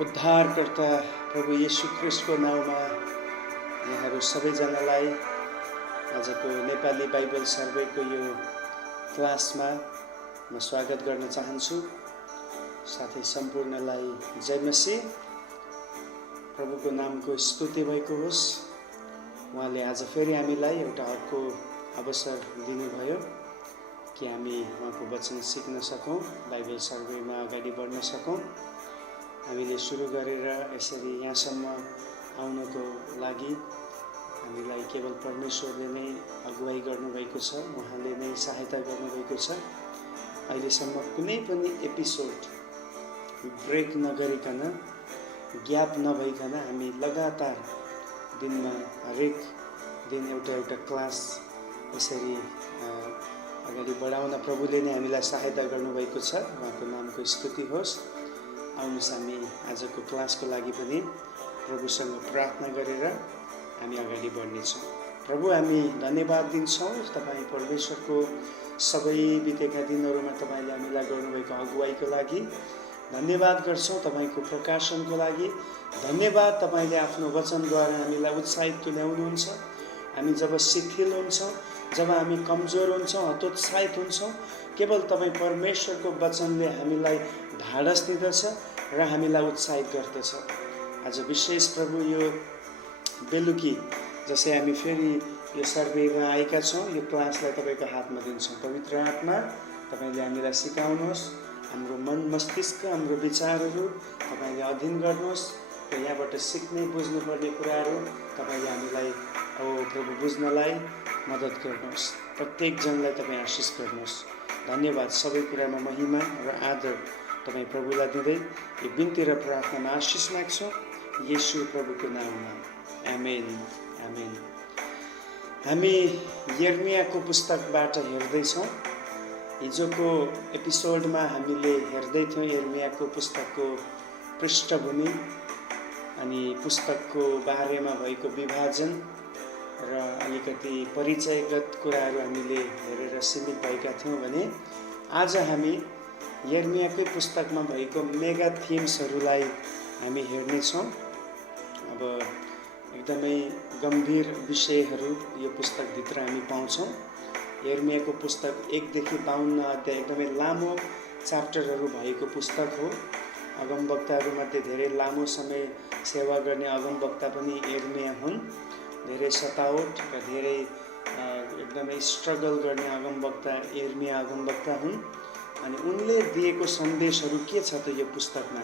उद्धारकर्ता प्रभु येशू ख्रिस्टको नाउँमा यहाँहरू सबैजनालाई आजको नेपाली बाइबल सर्वेको यो क्लासमा म स्वागत गर्न चाहन्छु। साथै सम्पूर्णलाई जय मसीह। प्रभुको नामको स्तुति भएको होस्। उहाँले आज फेरि हामीलाई एउटा अर्को अवसर दिनुभयो कि हामी उहाँको वचन सिक्न सकौँ, बाइबल सर्वेमा अगाडि बढ्न सकौँ। हामीले सुरु गरेर यसरी यहाँसम्म आउनको लागि हामीलाई केवल परमेश्वरले नै अगुवाई गर्नुभएको छ, उहाँले नै सहायता गर्नुभएको छ। अहिलेसम्म कुनै पनि एपिसोड ब्रेक नगरिकन, ग्याप नभइकन हामी लगातार दिनमा हरेक दिन एउटा क्लास यसरी अगाडि बढाउन प्रभुले नै हामीलाई सहायता गर्नुभएको छ। उहाँको नामको स्तुति होस्। आउनुहोस् हामी आजको क्लासको लागि पनि प्रभुसँग प्रार्थना गरेर हामी अगाडि बढ्नेछौँ। प्रभु, हामी धन्यवाद दिन्छौँ तपाईँ परमेश्वरको सबै बितेका दिनहरूमा तपाईँले हामीलाई गर्नुभएको अगुवाईको लागि धन्यवाद गर्छौँ। तपाईँको प्रकाशनको लागि धन्यवाद। तपाईँले आफ्नो वचनद्वारा हामीलाई उत्साहित तुल्याउनुहुन्छ। हामी जब शिथिल हुन्छौँ, जब हामी कमजोर हुन्छौँ, हतोत्साहित हुन्छौँ, केवल तपाईँ परमेश्वरको वचनले हामीलाई ढाडस दिँदछ र हामीलाई उत्साहित गर्दछ। आज विशेष प्रभु यो बेलुकी जसै हामी फेरि यो सर्वेमा आएका छौँ, यो क्लासलाई तपाईँको हातमा दिन्छौँ। पवित्र आत्मा, तपाईँले हामीलाई सिकाउनुहोस्। हाम्रो मन मस्तिष्क, हाम्रो विचारहरू तपाईँले अध्ययन गर्नुहोस् र यहाँबाट सिक्ने बुझ्नुपर्ने कुराहरू तपाईँले हामीलाई प्रभु बुझ्नलाई मद्दत गर्नुहोस्। प्रत्येकजनलाई तपाईँ आशिष गर्नुहोस्। धन्यवाद। सबै कुरामा महिमा र आदर तपाईँ प्रभुलाई दिँदै यो बिन्ती र प्रार्थनामा आशिष माग्छौँ येशू प्रभुको नाममा। आमेन, आमेन। हामी यर्मियाको पुस्तकबाट हेर्दैछौँ। हिजोको एपिसोडमा हामीले हेर्दै थियौँ यर्मियाको पुस्तकको पृष्ठभूमि अनि पुस्तकको बारेमा भएको विभाजन र अलिकति परिचयगत कुराहरू हामीले हेरेर सीमित भएका थियौँ भने आज हामी यर्मियाकै पुस्तकमा भएको मेगा थिम्सहरूलाई हामी हेर्नेछौँ। अब एकदमै गम्भीर विषयहरू यो पुस्तकभित्र हामी पाउँछौँ। यर्मियाको पुस्तक 1 देखि 52 अध्याय एकदमै लामो च्याप्टरहरू भएको पुस्तक हो। अगमवक्ताहरूमध्ये धेरै लामो समय सेवा गर्ने अगमवक्ता पनि यर्मिया हुन्। धेरै सतावट र धेरै एकदमै स्ट्रगल गर्ने अगमवक्ता यर्मिया अगमवक्ता हुन्। अनि उनले दिएको सन्देशहरू के छ त यो पुस्तकमा?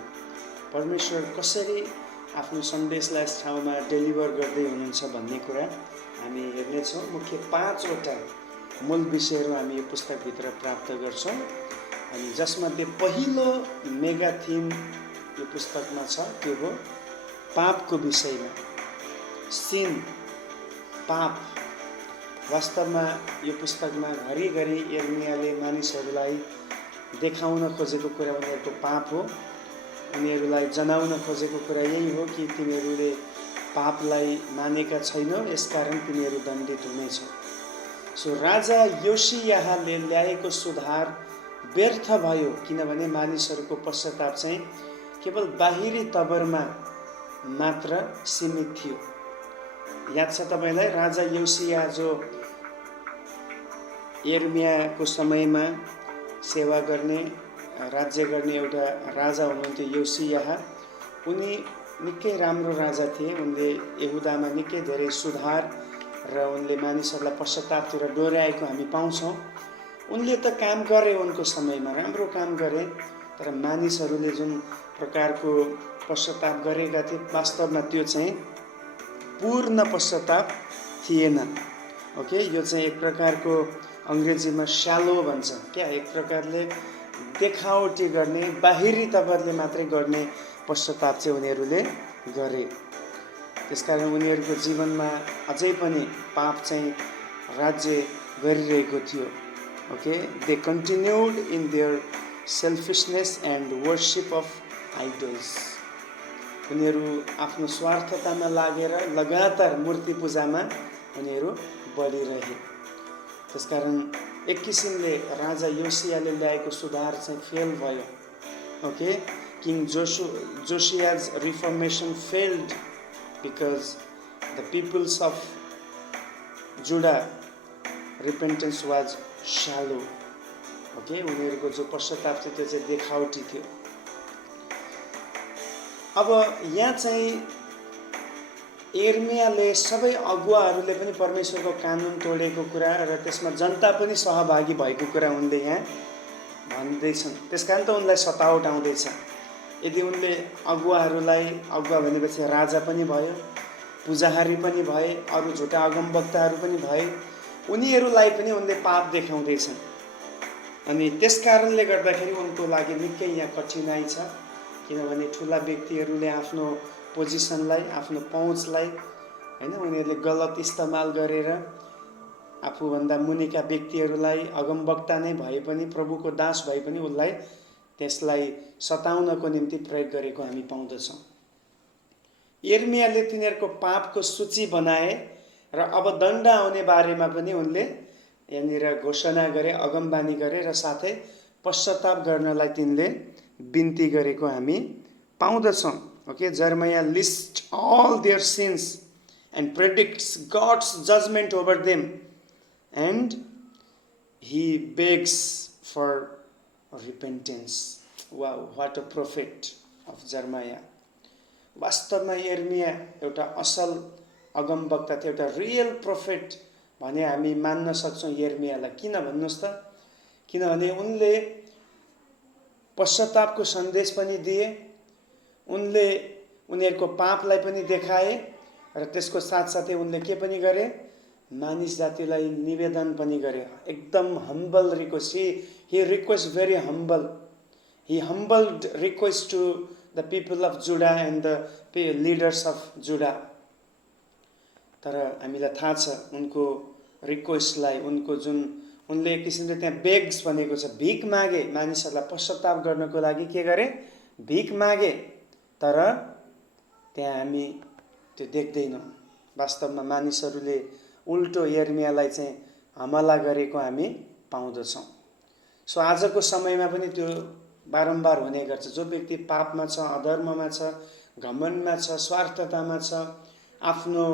परमेश्वर कसरी आफ्नो सन्देशलाई यस ठाउँमा डेलिभर गर्दै हुनुहुन्छ भन्ने कुरा हामी हेर्नेछौँ। मुख्य 5वटा मूल विषयहरू हामी यो पुस्तकभित्र प्राप्त गर्छौँ। अनि जसमध्ये पहिलो मेगा थिम यो पुस्तकमा छ, त्यो हो पापको विषयमा। सिन, पाप। वास्तवमा यो पुस्तकमा घरिघरि यर्मियाले मानिसहरूलाई देखाउन खोजेको कुरा उनीहरूको पाप हो। उनीहरूलाई जनाउन खोजेको कुरा यही हो कि तिमीहरूले पापलाई मानेका छैनौ, यसकारण तिमीहरू दण्डित हुनेछौ। सो राजा योसियाहले ल्याएको सुधार व्यर्थ भयो, किनभने मानिसहरूको पश्चाताप चाहिँ केवल बाहिरी तवरमा मात्र सीमित थियो। याद छ तपाईँलाई, राजा योसिया जो यर्मियाको समयमा सेवा गर्ने, राज्य गर्ने एउटा राजा हुनुहुन्थ्यो योसियाह। उनी निकै राम्रो राजा थिए। उनले यहुदामा निकै धेरै सुधार र उनले मानिसहरूलाई पश्चातापतिर डोर्याएको हामी पाउँछौँ। उनले त काम गरे, उनको समयमा राम्रो काम गरे, तर मानिसहरूले जुन प्रकारको पश्चाताप गरेका थिए वास्तवमा त्यो चाहिँ पूर्ण पश्चाताप थिएन। ओके, यो चाहिँ एक प्रकारको अङ्ग्रेजीमा स्यालो भन्छ क्या, एक प्रकारले देखावटी गर्ने, बाहिरी तवरले मात्रै गर्ने पश्चाताप चाहिँ उनीहरूले गरे। त्यसकारण उनीहरूको जीवनमा अझै पनि पाप चाहिँ राज्य गरिरहेको थियो। Okay, they continued in their selfishness and worship of idols. उनीहरू आफ्नो स्वार्थतामा लागेर लगातार मूर्ति पूजामा उनीहरू बढिरहे। त्यसकारण एक किसिमले राजा योसियाले ल्याएको सुधार चाहिँ फेल भयो। Okay, King Josiah's reformation failed because the peoples of Judah repentance was shallow. Okay, उनीहरूको जो पश्चाताप थियो त्यो चाहिँ देखावटी थियो. अब यहाँ चाहिँ यिर्मियाले सबै अगुवाहरूले पनि परमेश्वरको कानुन तोडेको कुरा र त्यसमा जनता पनि सहभागी भएको कुरा उनले यहाँ भन्दैछन्. त्यसकारण त उनलाई सतावट आउँदैछ. यदि उनले अगुवाहरूलाई, अगुवा भनेपछि राजा पनि भयो, पुजाहारी पनि भए, अरू झुटा अगमवक्ताहरू पनि भए, उनीहरूलाई पनि उनले पाप देखाउँदैछन्. अनि त्यस कारणले गर्दाखेरि उनको लागि निकै यहाँ कठिनाइ छ. किनभने ठुला व्यक्तिहरूले आफ्नो पोजिसनलाई, आफ्नो पहुँचलाई हैन उनीहरूले गलत इस्तेमाल गरेर आफूभन्दा मुनिका व्यक्तिहरूलाई, अगमवक्ता नै भए पनि, प्रभुको दास भए पनि उसलाई त्यसलाई सताउनको निम्ति प्रयोग गरेको हामी पाउँदछौँ. यिर्मियाले तिनीहरूको पापको सूची बनाए र अब दण्ड आउने बारेमा पनि उनले यहाँनिर घोषणा गरे, अगमबानी गरे र साथै पश्चाताप गर्नलाई तिनले बिन्ती गरेको हामी पाउँदछौँ. Okay, Jeremiah lists all their sins and predicts God's judgment over them, and he begs for repentance. Wow, what a prophet of Jeremiah. वास्तवमा यिर्मिया एउटा असल अगमवक्ता थियो, एउटा रियल प्रोफेट भने हामी मान्न सक्छौँ यिर्मियालाई. किन भन्नुहोस् त? किनभने उनले पश्चातापको सन्देश पनि दिए, उनले उनीहरूको पापलाई पनि देखाए र त्यसको साथसाथै उनले के पनि गरे? मानिस जातिलाई निवेदन पनि गरे. एकदम humble request. he request very humble. He humbled request to the people of Judah and the leaders of Judah. तर हामीलाई थाहा छ उनको रिक्वेस्टलाई, उनको जुन उनले एक किसिमले त्यहाँ बेग्स भनेको छ, भिख मागे, मानिसहरूलाई पश्चाताप गर्नको लागि के गरे? भिख मागे. तर त्यहाँ हामी त्यो देख्दैनौँ. वास्तवमा मानिसहरूले उल्टो यिर्मियालाई चाहिँ हमला गरेको हामी पाउँदछौँ. सो आजको समयमा पनि त्यो बारम्बार हुने गर्छ. जो व्यक्ति पापमा छ, अधर्ममा छ, घमण्डमा छ, स्वार्थतामा छ, आफ्नो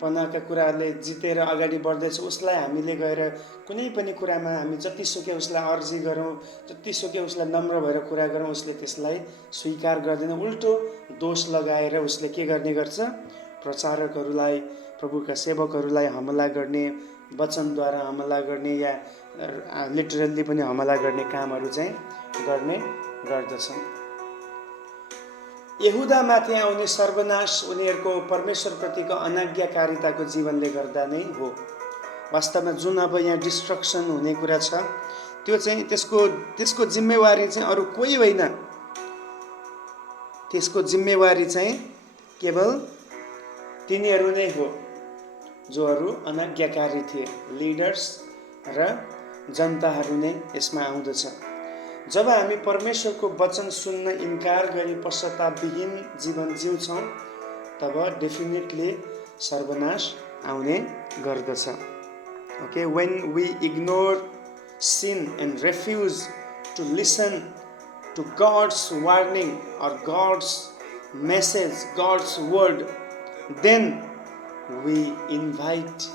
पनाका कुराहरूले जितेर अगाडि बढ्दैछ, उसलाई हामीले गएर कुनै पनि कुरामा हामी जतिसुकै उसलाई अर्जी गरौँ, जतिसुकै उसलाई नम्र भएर कुरा गरौँ, उसले त्यसलाई स्वीकार गर्दैन. उल्टो दोष लगाएर उसले के गर्ने गर्छ? प्रचारकहरूलाई, प्रभुका सेवकहरूलाई हमला गर्ने, वचनद्वारा हमला गर्ने या लिटरल्ली पनि हमला गर्ने कामहरू चाहिँ गर्ने गर्दछन्. यहुदामाथि आउने सर्वनाश उनीहरूको परमेश्वरप्रतिको अनाज्ञाकारिताको जीवनले गर्दा नै हो. वास्तवमा जुन अब यहाँ डिस्ट्रक्सन हुने कुरा छ, त्यो चाहिँ त्यसको जिम्मेवारी चाहिँ अरू कोही होइन. त्यसको जिम्मेवारी चाहिँ केवल तिनीहरू नै हो जोहरू अनाज्ञाकारी थिए. लिडर्स र जनताहरू नै यसमा आउँदछ. जब हामी परमेश्वरको वचन सुन्न इन्कार गरी पश्चातापविहीन जीवन जिउँछौँ, तब डेफिनेटली सर्वनाश आउने गर्दछ. Okay, when we ignore sin and refuse to listen to God's warning or God's message, God's word, then we invite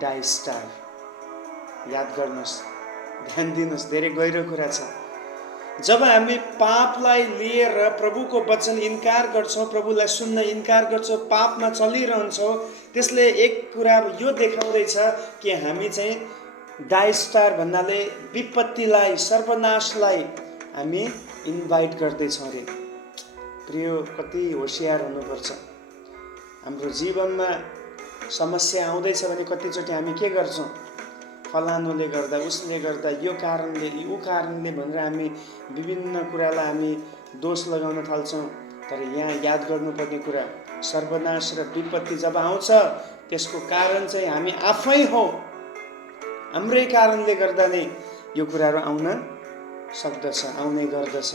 die star. याद गर्नुहोस्, ध्यान दिनुहोस्, धेरै गहिरो कुरा छ. जब हामी पापलाई लिएर प्रभुको वचन इन्कार गर्छौँ, प्रभुलाई सुन्न इन्कार गर्छौँ, पापमा चलिरहन्छौँ, त्यसले एक कुरा यो देखाउँदैछ कि हामी चाहिँ डाई स्टार भन्नाले विपत्तिलाई, सर्वनाशलाई हामी इन्भाइट गर्दैछौँ अरे. प्रिय, कति होशियार हुनुपर्छ. हाम्रो जीवनमा समस्या आउँदैछ भने कतिचोटि हामी के गर्छौँ? फलानुले गर्दा, उसले गर्दा, यो कारणले, ऊ कारणले भनेर हामी विभिन्न कुरालाई हामी दोष लगाउन थाल्छौँ. तर यहाँ याद गर्नुपर्ने कुरा, सर्वनाश र विपत्ति जब आउँछ त्यसको कारण चाहिँ हामी आफै हौ. हाम्रै कारणले गर्दा नै यो कुराहरू आउन सक्दछ, आउने गर्दछ.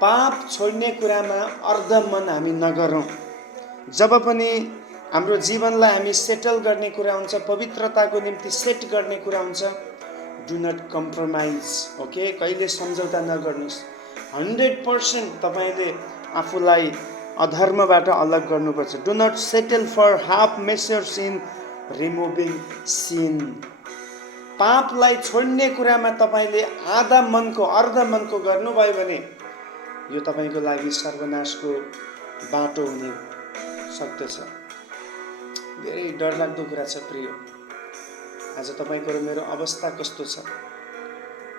पाप छोड्ने कुरामा अर्धमन हामी नगरौँ. जब पनि हाम्रो जीवनलाई हामी सेटल गर्ने कुरा हुन्छ, पवित्रताको निम्ति सेट गर्ने कुरा हुन्छ, डु नट कम्प्रोमाइज. ओके, कहिले सम्झौता नगर्नुहोस्. 100% तपाईले आफूलाई अधर्मबाट अलग गर्नुपर्छ। Do not settle for half measures in removing sin. पापलाई छोड्ने कुरामा तपाईले आधा मनको अर्ध मनको गर्नुभयो भने यो तपाईको लागि सर्वनाशको बाटो हुने सक्दछ। धेरै डरलाग्दो कुरा छ प्रिय। आज तपाईको र मेरो अवस्था कस्तो छ?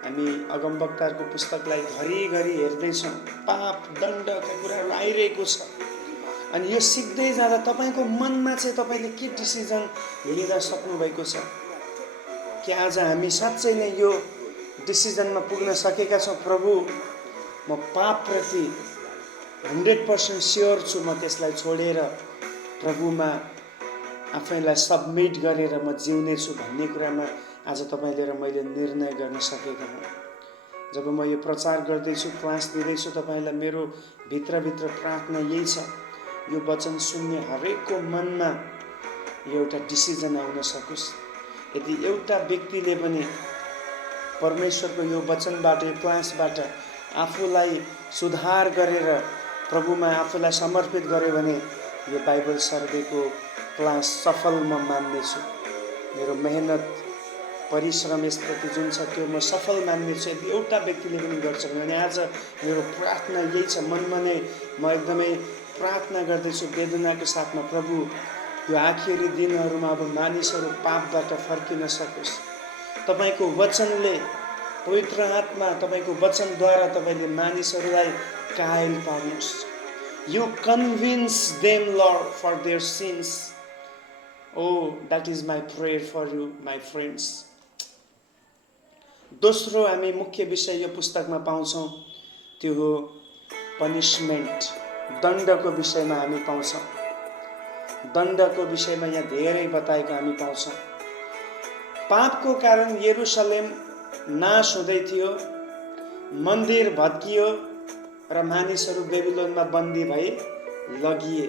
हामी अगमवक्ताहरूको पुस्तकलाई घरिघरि हेर्दैछौँ। पाप दण्डका कुराहरू आइरहेको छ। अनि यो सिक्दै जाँदा तपाईको मनमा चाहिँ तपाईले के डिसिजन लिन सक्नुभएको छ? कि आज हामी साँच्चै नै यो डिसिजनमा पुग्न सकेका छौँ, प्रभु म पापप्रति 100% स्योर छु, म त्यसलाई छोडेर प्रभुमा आफैलाई सबमिट गरेर म जिउने छु भन्ने कुरामा आज तपाईले र मैले निर्णय गर्न सकेका हौँ। जब म यो प्रचार गर्दैछु, क्लास दिँदैछु तपाईलाई, मेरो भित्रभित्र प्रार्थना यही छ, यो वचन सुन्ने हरेकको मनमा यो एउटा डिसिजन आउन सकोस्। यदि एउटा व्यक्तिले पनि परमेश्वरको यो वचनबाट, यो क्लासबाट आफूलाई सुधार गरेर प्रभुमा आफूलाई समर्पित गर्यो भने यो बाइबल सर्वेको क्लास सफल म मान्नेछु। मेरो मेहनत परिश्रम यसप्रति जुन छ त्यो म सफल मान्नेछु। यदि एउटा व्यक्तिले पनि गर्छ भने आज मेरो प्रार्थना यही छ, मनमा नै म एकदमै प्रार्थना गर्दैछु वेदनाको साथमा, प्रभु यो आखिरी दिनहरूमा अब मानिसहरू पापबाट फर्किन सकोस्। तपाईको वचनले, पवित्र आत्मा तपाईको वचनद्वारा तपाईले मानिसहरूलाई कायल पार्नुहोस्। You convince them Lord for their sins. Oh, that is my prayer for you, my friends. दोस्रो हामी मुख्य विषय यो पुस्तकमा पाउँछौँ, त्यो हो पनिशमेन्ट। दण्डको विषयमा हामी पाउँछौँ। दण्डको विषयमा यहाँ धेरै बताएको हामी पाउँछौँ। पापको कारण यरुशलेम नाश हुँदै थियो, मन्दिर भत्कियो र मानिसहरू बेबिलोनमा बन्दी भई लगिए।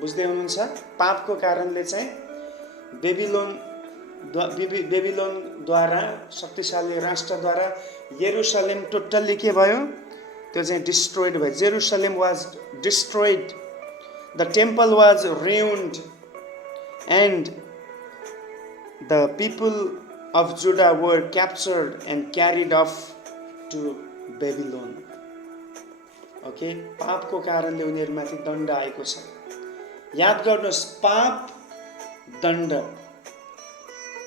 बुझ्दै हुनुहुन्छ? पापको कारणले चाहिँ बेबिलोनद्वारा, शक्तिशाली राष्ट्रद्वारा यरुशलेम टोटल्ली के भयो? त्यो चाहिँ डिस्ट्रोइड भयो। Jerusalem was destroyed, the temple was ruined and the people of Judah were captured and carried off to Babylon. Okay, पापको कारणले उनीहरूमाथि दण्ड आएको छ। याद गर्नुहोस्, पाप दण्ड,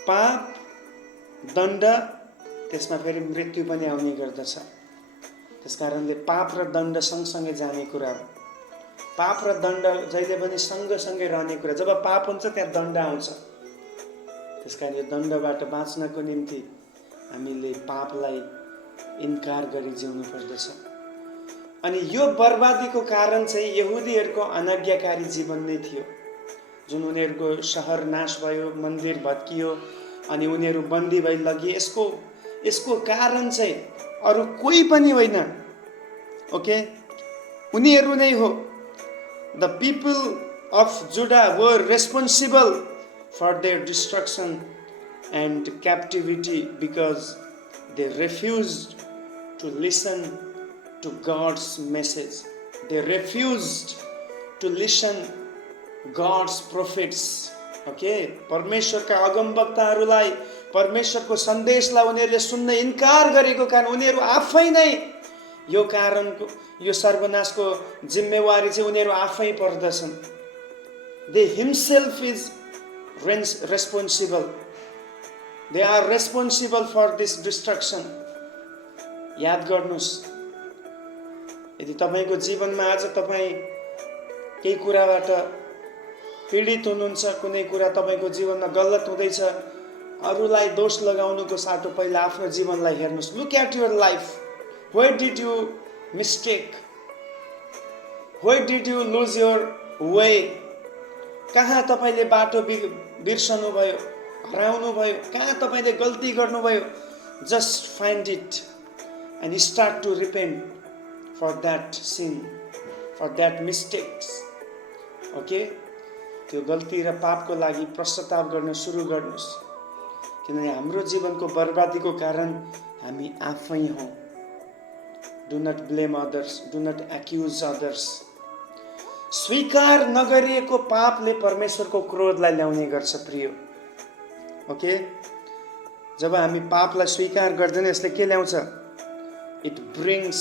पाप दण्ड, त्यसमा फेरि मृत्यु पनि आउने गर्दछ। त्यसकारणले पाप र दण्ड सँगसँगै जाने कुरा हो। पाप र दण्ड जहिले पनि सँगसँगै रहने कुरा। जब पाप हुन्छ त्यहाँ दण्ड आउँछ। त्यसकारण यो दण्डबाट बाँच्नको निम्ति हामीले पापलाई इन्कार गरी जिउनु पर्दछ। अनि यो बर्बादीको कारण चाहिँ यहुदीहरूको अनाज्ञाकारी जीवन नै थियो, जुन उनीहरूको शहर नाश भयो, मन्दिर भत्कियो अनि उनीहरू बन्दी भई लगिए। यसको कारण चाहिँ अरू कोही पनि होइन, ओके, उनीहरू नै हो। The people of Judah were responsible for their destruction and captivity because they refused to listen to God's message. They refused to listen God's prophets. Okay, परमेश्वरका अगमवक्ताहरूलाई, परमेश्वरको सन्देशलाई उनीहरूले सुन्न इन्कार गरेको कारण उनीहरू आफै नै यो कारणको, यो सर्वनाशको जिम्मेवारी चाहिँ उनीहरू आफै पर्दछन्। They himself is responsible. They are responsible for this destruction. याद गर्नुहोस्, यदि तपाईको जीवनमा आज तपाईँ केही कुराबाट पीडित हुनुहुन्छ, कुनै कुरा तपाईको जीवनमा गलत हुँदैछ, अरूलाई दोष लगाउनुको साटो पहिला आफ्नो जीवनलाई हेर्नुहोस्। Look at your life. Where did you mistake? Where did you lose your way? कहाँ तपाईँले बाटो बिर्सनु भयो, हराउनु भयो, कहाँ तपाईँले गल्ती गर्नुभयो? Just find it and start to repent for that sin, for that mistakes. Okay, त्यो गल्ती र पापको लागि पश्चाताप गर्न सुरु गर्नुहोस्, किनभने हाम्रो जीवनको बर्बादीको कारण हामी आफै हौँ। Do not blame others, do not accuse others. स्वीकार नगरिएको पापले परमेश्वरको क्रोधलाई ल्याउने गर्छ प्रिय। ओके, जब हामी पापलाई स्वीकार गर्दैन यसले के ल्याउँछ? It brings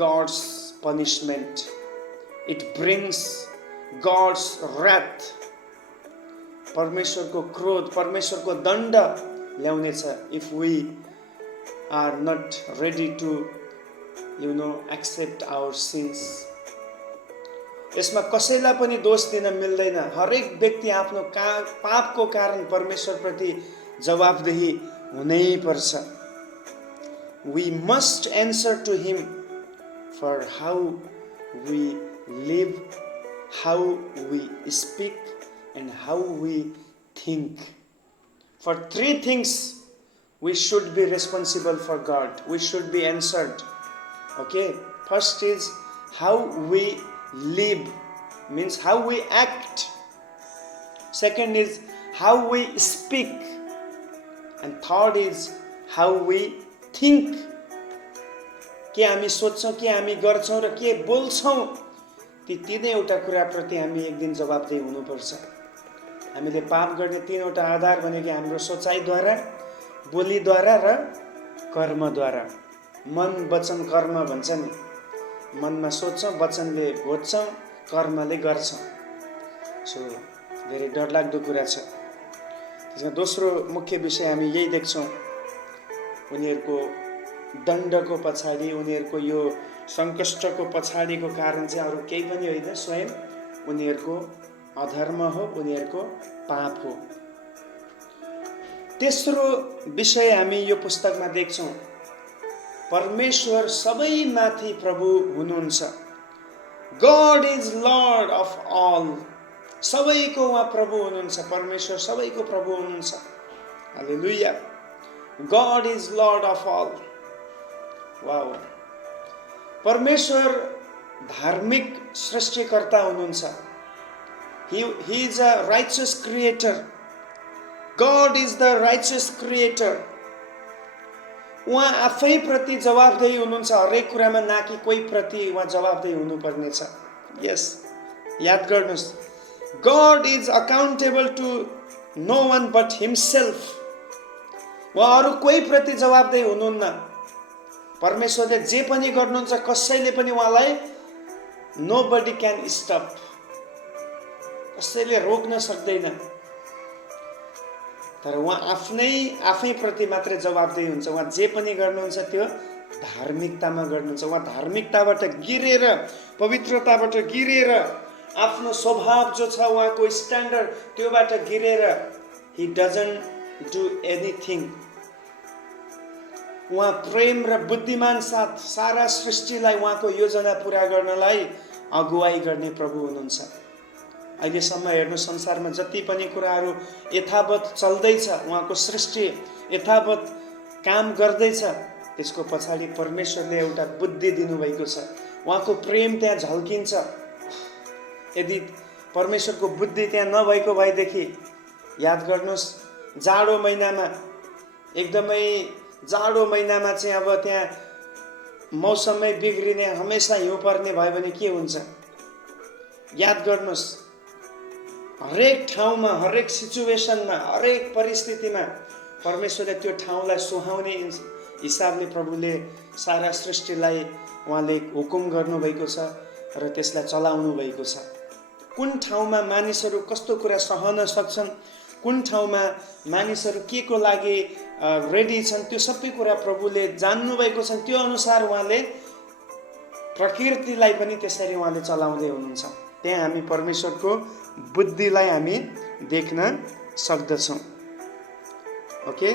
God's punishment, it brings God's wrath. परमेश्वरको क्रोध, परमेश्वरको दण्ड ल्याउनेछ if we are not ready to accept our sins. यसमा कसैलाई पनि दोष दिन मिल्दैन। हरेक व्यक्ति आफ्नो पापको कारण परमेश्वरप्रति जवाबदेही हुनै पर्छ। We must answer to him for how we live, how we speak and how we think. For 3 things we should be responsible for God. We should be answered. Okay? First is how we live, means how we act. Second is how we speak. And third is how we think. के हामी सोच्छौं, के हामी गर्छौं र के बोल्छौं, ती तीनैवटा कुराप्रति हामी एक दिन जवाबदेही हुनुपर्छ। हामीले पाप गर्ने 3वटा आधार भनेको हाम्रो सोचाइद्वारा, बोलीद्वारा र कर्मद्वारा। मन, वचन, कर्म भन्छ नि। मनमा सोच्छौँ, वचनले भोज्छौँ, कर्मले गर्छौँ। सो धेरै डरलाग्दो कुरा छ। त्यसमा दोस्रो मुख्य विषय हामी यही देख्छौँ, उनीहरूको दण्डको पछाडि, उनीहरूको यो सङ्कष्टको पछाडिको कारण चाहिँ अरू केही पनि होइन, स्वयं उनीहरूको अधर्म हो, उनीहरूको पाप हो। तेस्रो विषय हामी यो पुस्तकमा देख्छौँ, परमेश्वर सबैमाथि प्रभु हुनुहुन्छ। God is Lord of all. सबैको उहाँ प्रभु हुनुहुन्छ। परमेश्वर सबैको प्रभु हुनुहुन्छ। Hallelujah. God is Lord of all. Wow. परमेश्वर धार्मिक सृष्टिकर्ता हुनुहुन्छ। He is a righteous creator. God is the righteous creator. उहाँ आफै प्रति जवाबदेही हुनुहुन्छ हरेक कुरामा, न कि कोही प्रति उहाँ जवाबदेही हुनुपर्ने छ। यस, याद गर्नुहोस्, God is accountable to no one but himself. उहाँ अरू कोही प्रति जवाबदेही हुनुहुन्न। परमेश्वरले जे पनि गर्नुहुन्छ, कसैले पनि उहाँलाई nobody can stop, कसैले रोक्न सक्दैन। तर उहाँ आफै प्रति मात्रै जवाबदेही हुन्छ। उहाँ जे पनि गर्नुहुन्छ त्यो धार्मिकतामा गर्नुहुन्छ। उहाँ धार्मिकताबाट गिरेर, पवित्रताबाट गिरेर, आफ्नो स्वभाव जो छ उहाँको स्ट्यान्डर्ड त्योबाट गिरेर, he doesn't do anything। उहाँ प्रेम र बुद्धिमान साथ सारा सृष्टिलाई उहाँको योजना पूरा गर्नलाई अगुवाई गर्ने प्रभु हुनुहुन्छ। अहिलेसम्म हेर्नु, संसारमा जति पनि कुराहरू यथावत चल्दैछ, उहाँको सृष्टि यथावत काम गर्दैछ, त्यसको पछाडि परमेश्वरले एउटा बुद्धि दिनुभएको छ। उहाँको प्रेम त्यहाँ झल्किन्छ। यदि परमेश्वरको बुद्धि त्यहाँ नभएको भएदेखि, याद गर्नुहोस्, जाडो महिनामा, एकदमै जाडो महिनामा चाहिँ अब त्यहाँ मौसमै बिग्रिने, हमेसा हिउँ पर्ने भयो भने के हुन्छ? याद गर्नुहोस्, हरेक ठाउँमा, हरेक सिचुएसनमा, हरेक परिस्थितिमा परमेश्वरले त्यो ठाउँलाई सुहाउने हिसाबले प्रभुले सारा सृष्टिलाई उहाँले हुकुम गर्नुभएको छ र त्यसलाई चलाउनु भएको छ। कुन ठाउँमा मानिसहरू कस्तो कुरा सहन सक्छन्, कुन ठाउँमा मानिसहरू के को लागि रेडी छन्, त्यो सबै कुरा प्रभुले जान्नुभएको छ। त्यो अनुसार उहाँले प्रकृतिलाई पनि त्यसरी उहाँले चलाउँदै हुनुहुन्छ। त्यहाँ हामी परमेश्वरको बुद्धिलाई हामी देख्न सक्दछौँ। ओके,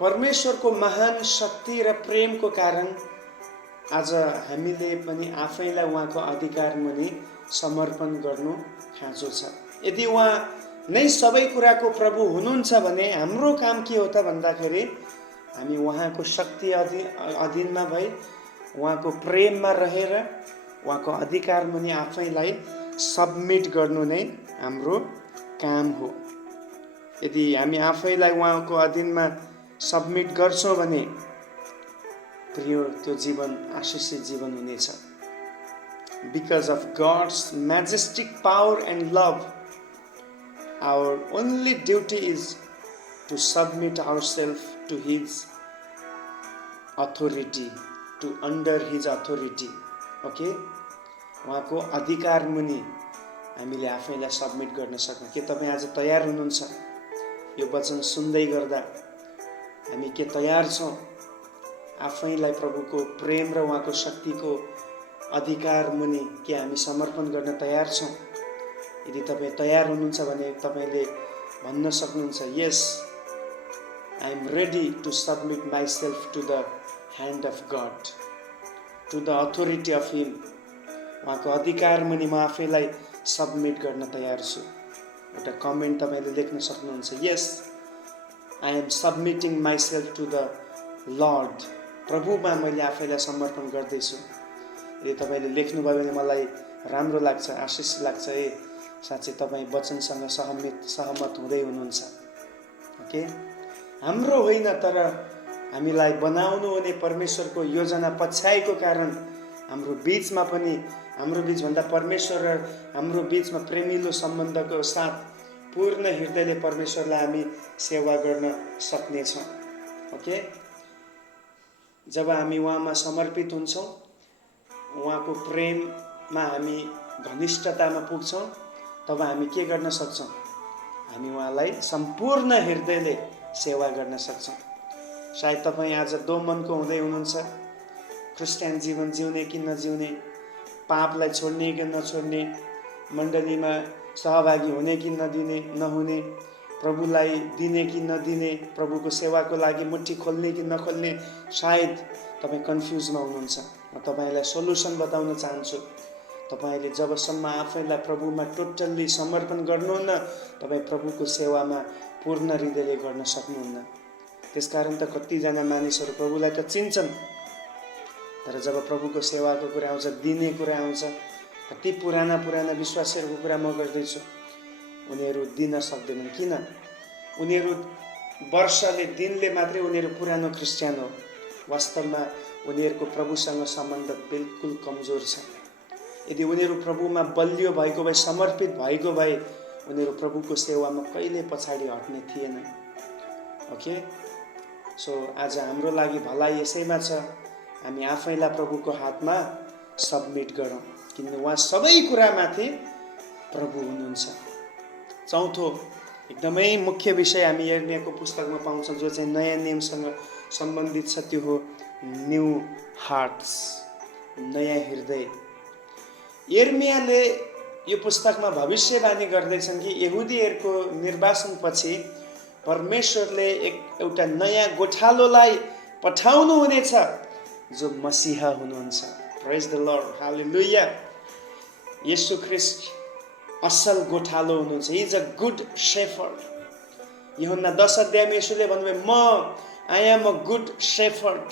परमेश्वरको महान शक्ति र प्रेमको कारण आज हामीले पनि आफैलाई उहाँको अधिकार मुनि समर्पण गर्नु खाँचो छ। यदि उहाँ नै सबै कुराको प्रभु हुनुहुन्छ भने हाम्रो काम के हो त भन्दाखेरि, हामी उहाँको शक्ति अधीनमा भई, उहाँको प्रेममा रहेर, उहाँको अधिकार मुनि आफैलाई सबमिट गर्नु नै हाम्रो काम हो। यदि हामी आफैलाई उहाँको अधीनमा सबमिट गर्छौँ भने प्रिय त्यो जीवन आशिषित जीवन हुनेछ। Because of God's majestic power and love, our only duty is to submit ourselves to His authority, to under His authority. Okay? उहाँको अधिकार मुनि हामीले आफैलाई सबमिट गर्न सक्छौँ। के तपाईँ आज तयार हुनुहुन्छ? यो वचन सुन्दै गर्दा हामी के तयार छौँ? आफैलाई प्रभुको प्रेम र उहाँको शक्तिको अधिकार मुनि के हामी समर्पण गर्न तयार छौँ? यदि तपाईँ तयार हुनुहुन्छ भने तपाईँले भन्न सक्नुहुन्छ, yes, I am ready to submit myself to the hand of God, to the authority of him. उहाँको अधिकार मुनि म आफैलाई सबमिट गर्न तयार छु। एउटा कमेन्ट तपाईँले लेख्न सक्नुहुन्छ, yes, I am submitting myself to the Lord. प्रभुमा मैले आफैलाई समर्पण गर्दैछु। यदि तपाईँले लेख्नुभयो भने मलाई राम्रो लाग्छ, आशिष लाग्छ। साँच्चै तपाईँ वचनसँग सहमत हुँदै हुनुहुन्छ। ओके, हाम्रो होइन तर हामीलाई बनाउनु हुने परमेश्वरको योजना पछ्याएको कारण हाम्रो बीचमा पनि, हाम्रो बीचभन्दा परमेश्वर र हाम्रो बीचमा प्रेमिलो सम्बन्धको साथ पूर्ण हृदयले परमेश्वरलाई हामी सेवा गर्न सक्नेछौँ। ओके, जब हामी उहाँमा समर्पित हुन्छौँ, उहाँको प्रेममा हामी घनिष्ठतामा पुग्छौँ, तब हामी के गर्न सक्छौँ? हामी उहाँलाई सम्पूर्ण हृदयले सेवा गर्न सक्छौँ। सायद तपाईँ आज दो मनको हुँदै हुनुहुन्छ, क्रिस्चियन जीवन जिउने कि नजिउने, पापलाई छोड्ने कि नछोड्ने, मण्डलीमा सहभागी हुने कि नहुने, प्रभुलाई दिने कि नदिने, प्रभुको सेवाको लागि मुट्ठी खोल्ने कि नखोल्ने। सायद तपाईँ कन्फ्युजमा हुनुहुन्छ। म तपाईँलाई सोल्युसन बताउन चाहन्छु। तपाईँले जबसम्म आफैलाई प्रभुमा टोटल्ली समर्पण गर्नुहुन्न, तपाईँ प्रभुको सेवामा पूर्ण हृदयले गर्न सक्नुहुन्न। त्यसकारण त कतिजना मानिसहरू प्रभुलाई त चिन्छन्, तर जब प्रभुको सेवाको कुरा आउँछ, दिने कुरा आउँछ, कति पुराना विश्वासीहरूको कुरा म गर्दैछु, उनीहरू दिन सक्दैनन्। किन? उनीहरू वर्षले, दिनले मात्रै उनीहरू पुरानो क्रिस्चियन हो। वास्तवमा उनीहरूको प्रभुसँग सम्बन्ध बिल्कुल कमजोर छ। यदि उनीहरू प्रभुमा बलियो भएको भए, समर्पित भएको भए, उनीहरू प्रभुको सेवामा कहिले पछाडि हट्ने थिएनन्। ओके, सो आज हाम्रो लागि भलाइ यसैमा छ, हामी आफैलाई प्रभुको हातमा सबमिट गरौँ, किनभने उहाँ सबै कुरामाथि प्रभु हुनुहुन्छ। चौथो एकदमै मुख्य विषय हामी यिर्मयाको पुस्तकमा पाउँछौँ, जो चाहिँ नयाँ नियमसँग सम्बन्धित छ, त्यो हो न्यू हार्ट्स, नयाँ हृदय। यिर्मयाले यो पुस्तकमा भविष्यवाणी गर्दैछन् कि यहुदीहरूको निर्वासनपछि परमेश्वरले एउटा नयाँ गोठालोलाई पठाउनु हुनेछ, जो मसीहा हुनुहुन्छ। Praise the Lord, hallelujah. येशू ख्रीष्ट असल गोठालो हुनुहुन्छ। He is a good shepherd. यूहन्ना 10 अध्यायमा येशूले भन्नुभयो, म I am a good shepherd,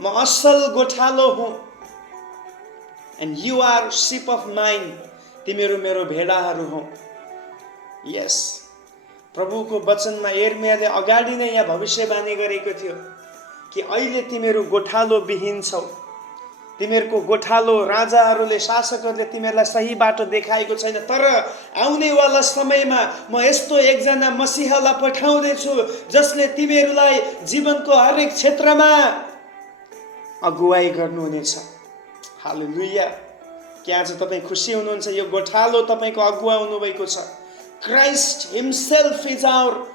म असल गोठालो हुँ। And you are sheep of mine, तिमीहरू मेरो भेडाहरू हौ। यस, प्रभुको वचनमा यिर्मयाले अगाडि नै यहाँ भविष्यवाणी गरेको थियो कि अहिले तिमीहरू गोठालो विहीन छौ। तिमीहरूको गोठालो राजाहरूले, शासकहरूले तिमीहरूलाई सही बाटो देखाएको छैन, तर आउनेवाला समयमा म यस्तो एकजना मसीहालाई पठाउँदैछु जसले तिमीहरूलाई जीवनको हरेक क्षेत्रमा अगुवाई गर्नुहुनेछ। हालेलुया। के आज तपाईँ खुसी हुनुहुन्छ? यो गोठालो तपाईँको अगुवा हुनुभएको छ। Christ himself is our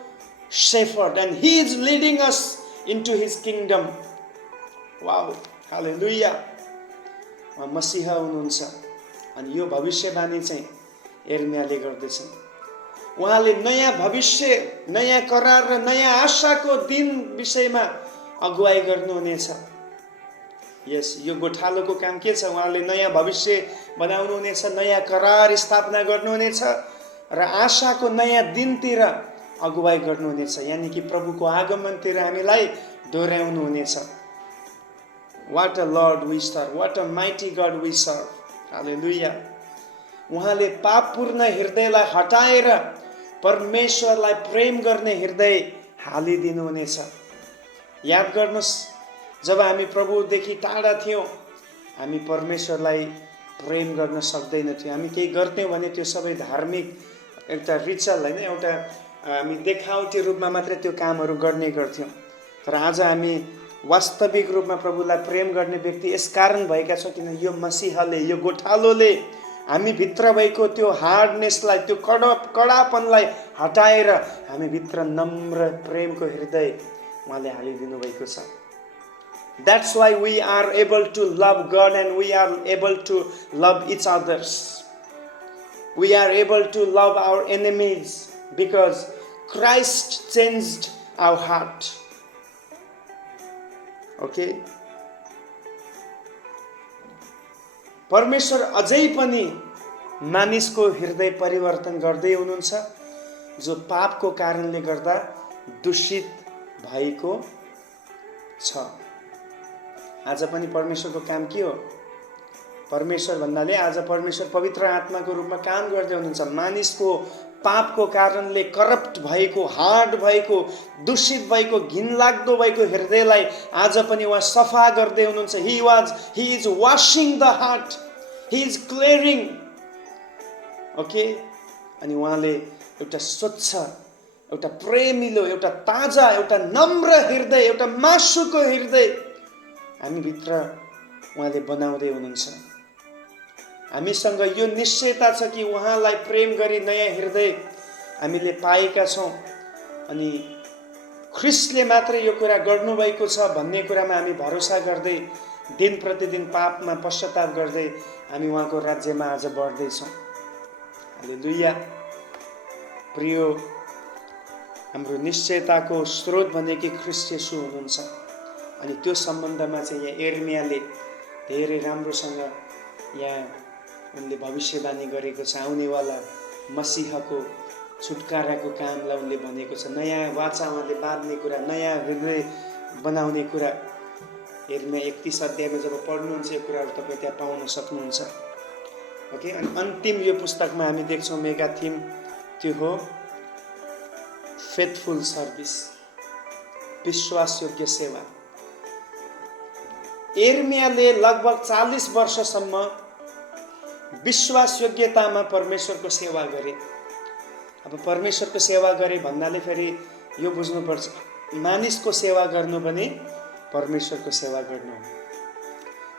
shepherd and he is leading us into his kingdom. Wow, hallelujah. उहाँ मसीहा हुनुहुन्छ। अनि यो भविष्यवाणी चाहिँ यिर्मयाले गर्दैछन्। उहाँले नयाँ भविष्य, नयाँ करार र नयाँ आशाको दिन विषयमा अगुवाई गर्नुहुनेछ। यस, यो गोठालोको काम के छ? उहाँले नयाँ भविष्य बनाउनु हुनेछ, नयाँ करार स्थापना गर्नुहुनेछ र आशाको नयाँ दिनतिर अगुवाई गर्नुहुनेछ, यानी कि प्रभुको आगमनतिर हामीलाई डोर्याउनु हुनेछ। What a Lord we serve, what a mighty God we serve. Hallelujah. उहाँले पापपूर्ण हृदयलाई हटाएर परमेश्वरलाई प्रेम गर्ने हृदय हालिदिनु हुनेछ। याद गर्नुहोस्, जब हामी प्रभुदेखि टाढा थियौँ हामी परमेश्वरलाई प्रेम गर्न सक्दैनथ्यौँ। हामी केही गर्थ्यौँ भने त्यो सबै धार्मिक एउटा रिचुअल होइन, एउटा हामी देखावटी रूपमा मात्रै त्यो कामहरू गर्ने गर्थ्यौँ। तर आज हामी वास्तविक रूपमा प्रभुलाई प्रेम गर्ने व्यक्ति यसकारण भएका छौँ किन यो मसीहले, यो गोठालोले हामी भित्र भएको त्यो हार्डनेसलाई, त्यो कडापनलाई हटाएर हामी भित्र नम्र प्रेमको हृदय उहाँले हालिदिनु भएको छ। That's why we are able to love God and we are able to love each others. We are able to love our enemies because Christ changed our heart. Okay? परमेश्वर अझै पनि मानिसको हृदय परिवर्तन गर्दै हुनुहुन्छ, जो पापको कारणले गर्दा दूषित भएको छ। आज पनि परमेश्वरको काम के हो? परमेश्वर भन्नाले आज परमेश्वर पवित्र आत्माको रूपमा काम गर्दै हुनुहुन्छ। मानिसको पापको कारणले करप्ट भएको, हार्ड भएको, दूषित भएको, घिनलाग्दो भएको हृदयलाई आज पनि उहाँ सफा गर्दै हुनुहुन्छ। He is washing the heart, he is clearing. Okay, अनि उहाँले एउटा स्वच्छ, एउटा प्रेमिलो, एउटा ताजा, एउटा नम्र हृदय, एउटा मासुको हृदय हामी भित्र उहाँले बनाउँदै हुनुहुन्छ। हामीसँग यो निश्चयता छ कि उहाँलाई प्रेम गरी नयाँ हृदय हामीले पाएका छौँ अनि ख्रिस्टले मात्रै यो कुरा गर्नुभएको छ भन्ने कुरामा हामी भरोसा गर्दै दिन प्रतिदिन पापमा पश्चाताप गर्दै हामी उहाँको राज्यमा आज बढ्दैछौँ। हालेलुया। प्रिय, हाम्रो निश्चयताको स्रोत भनेकै ख्रिस्ट येशू हुनुहुन्छ। अनि त्यो सम्बन्धमा चाहिँ यहाँ यिर्मयाले धेरै राम्रोसँग यहाँ उनले भविष्यवाणी गरेको छ। आउनेवाला मसीहको छुटकाराको कामलाई उनले भनेको छ। नयाँ वाचा उहाँले बाँध्ने कुरा, नयाँ हृदय बनाउने कुरा यिर्मया 31 अध्यायमा जब पढ्नुहुन्छ यो कुराहरू तपाईँ त्यहाँ पाउन सक्नुहुन्छ। ओके, अनि अन्तिम यो पुस्तकमा हामी देख्छौँ मेगा थिम त्यो हो फेथफुल सर्भिस, विश्वासयोग्य सेवा। यिर्मयाले लगभग 40 वर्षसम्म विश्वासयोग्यतामा परमेश्वरको सेवा गरे। अब परमेश्वरको सेवा गरे भन्नाले फेरि यो बुझ्नुपर्छ, मानिसको सेवा गर्नु पनि परमेश्वरको सेवा गर्नु हो।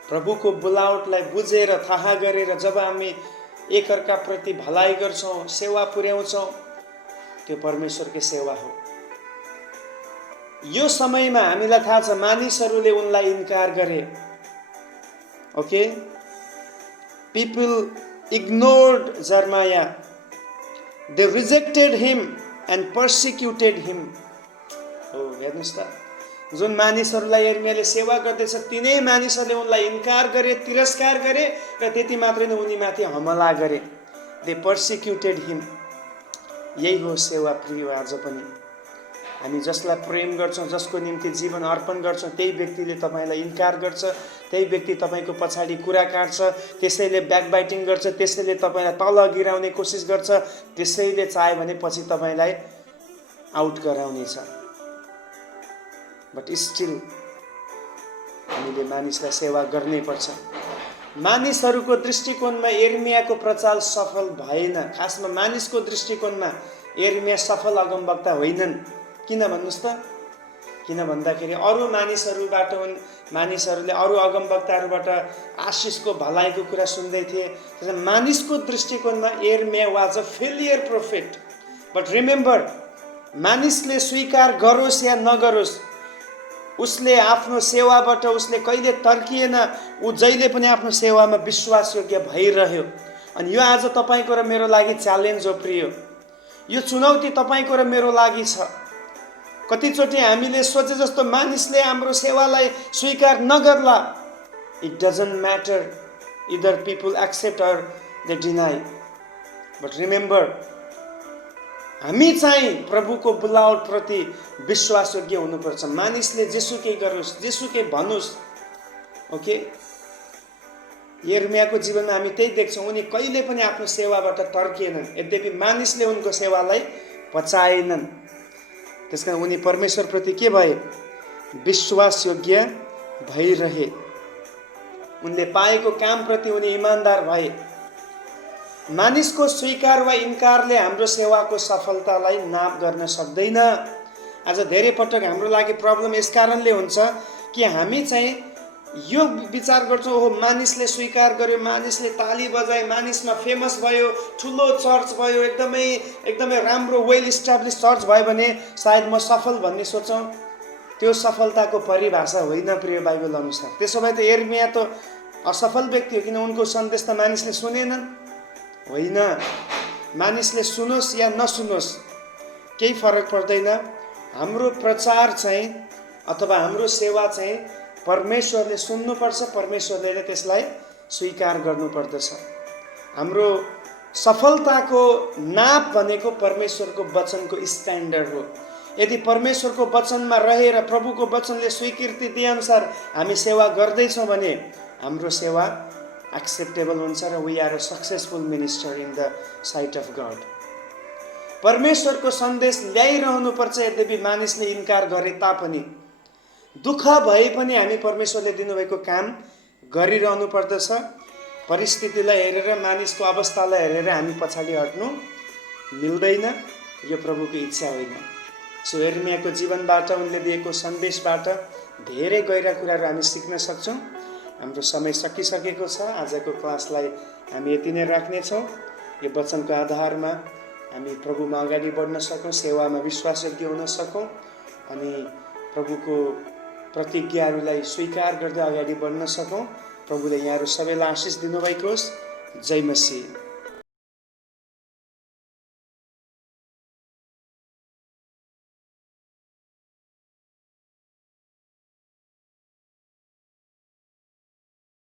प्रभुको बोलावटलाई बुझेर थाहा गरेर जब हामी एकअर्काप्रति भलाइ गर्छौँ, सेवा पुर्याउँछौँ, त्यो परमेश्वरको सेवा हो। यो समयमा हामीलाई थाहा छ मानिसहरूले उनलाई इन्कार गरे। Okay, people ignored Jeremiah. They rejected him and persecuted him. हो, हेर्नुस् त, जुन मानिसहरूलाई यिर्मयाले सेवा गर्दैछ तिनै मानिसहरूले उनलाई इन्कार गरे, तिरस्कार गरे र त्यति मात्रै नै उनीमाथि हमला गरे। They persecuted him. यही हो सेवा प्रिय। आज पनि हामी जसलाई प्रेम गर्छौँ, जसको निम्ति जीवन अर्पण गर्छौँ, त्यही व्यक्तिले तपाईँलाई इन्कार गर्छ, त्यही व्यक्ति तपाईँको पछाडि कुरा काट्छ, त्यसैले ब्याकबाइटिङ गर्छ, त्यसैले तपाईँलाई तल गिराउने कोसिस गर्छ, त्यसैले चाह्यो भने पछि तपाईँलाई आउट गराउनेछ। बट स्टिल हामीले मानिसलाई सेवा गर्नै पर्छ। मानिसहरूको दृष्टिकोणमा यिर्मयाको प्रचार सफल भएन। खासमा मानिसको दृष्टिकोणमा यिर्मया सफल अगमवक्ता होइनन्। किन भन्नुहोस् त? किन भन्दाखेरि अरू मानिसहरूले अरू अगमवक्ताहरूबाट आशिषको भलाइको कुरा सुन्दै थिए। त्यसैले मानिसको दृष्टिकोणमा यिर्मया was a failure prophet. But remember, मानिसले स्वीकार गरोस् या नगरोस्, उसले आफ्नो सेवाबाट उसले कहिले तर्किएन। ऊ जहिले पनि आफ्नो सेवामा विश्वासयोग्य भइरह्यो। अनि यो आज तपाईँको र मेरो लागि च्यालेन्ज हो प्रिय। यो चुनौती तपाईँको र मेरो लागि छ। कतिचोटि हामीले सोचे जस्तो मानिसले हाम्रो सेवालाई स्वीकार नगर्ला। It doesn't matter, either people accept or they deny. But remember, हामी चाहिँ प्रभुको बोलावट प्रति विश्वासयोग्य हुनुपर्छ। मानिसले जेसुकै गरोस्, जेसुकै भनोस्। ओके, यिर्मयाको जीवनमा हामी त्यही देख्छौँ। उनी कहिले पनि आफ्नो सेवाबाट तर्किएनन्, यद्यपि मानिसले उनको सेवालाई पचाएनन्। त्यसकारण उनी परमेश्वरप्रति के भए? विश्वासयोग्य भइरहे। उनले पाएको कामप्रति उनी इमान्दार भए। मानिसको स्वीकार वा इन्कारले हाम्रो सेवाको सफलतालाई नाप गर्न सक्दैन। आज धेरै पटक हाम्रो लागि प्रब्लम यस कारणले हुन्छ कि हामी चाहिँ यो विचार गर्छौँ, ओहो मानिसले स्वीकार गर्यो, मानिसले ताली बजाए, मानिसमा फेमस भयो, ठुलो चर्च भयो, एकदमै राम्रो वेल इस्टाब्लिस चर्च भयो भने सायद म सफल भन्ने सोच्छौँ। त्यो सफलताको परिभाषा होइन प्रिय बाइबल अनुसार। त्यसो भए त यिर्मया त असफल व्यक्ति हो, किन उनको सन्देश त मानिसले सुनेनन्? होइन, मानिसले सुनोस् या नसुनोस् केही फरक पर्दैन। हाम्रो प्रचार चाहिँ अथवा हाम्रो सेवा चाहिँ परमेश्वरले सुन्नुपर्छ, परमेश्वरले त्यसलाई स्वीकार गर्नुपर्दछ। हाम्रो सफलताको नाप भनेको परमेश्वरको वचनको स्ट्यान्डर्ड हो। यदि परमेश्वरको वचनमा रहेर प्रभुको वचनले स्वीकृति दिएअनुसार हामी सेवा गर्दैछौँ भने हाम्रो सेवा एक्सेप्टेबल हुन्छ र we are a successful minister in the sight of God. परमेश्वरको सन्देश ल्याइरहनुपर्छ। यद्यपि मानिसले इन्कार गरे तापनि, दुःख भए पनि हामी परमेश्वरले दिनुभएको काम गरिरहनु पर्दछ। परिस्थितिलाई हेरेर, मानिसको अवस्थालाई हेरेर हामी पछाडि हट्नु मिल्दैन। यो प्रभुको इच्छा होइन। सो यिर्मयाको जीवनबाट, उनले दिएको सन्देशबाट धेरै गहिरा कुराहरू हामी सिक्न सक्छौँ। हाम्रो समय सकिसकेको छ। आजको क्लासलाई हामी यति नै राख्नेछौँ। यो वचनको आधारमा हामी प्रभुमा अगाडि बढ्न सकौँ, सेवामा विश्वासयोग्य हुन सकौँ अनि प्रभुको प्रतिज्ञाहरूलाई स्वीकार गर्दै अगाडि बढ्न सकौँ। प्रभुले यहाँहरू सबैलाई आशिष दिनुभएको होस्। जय मसीह।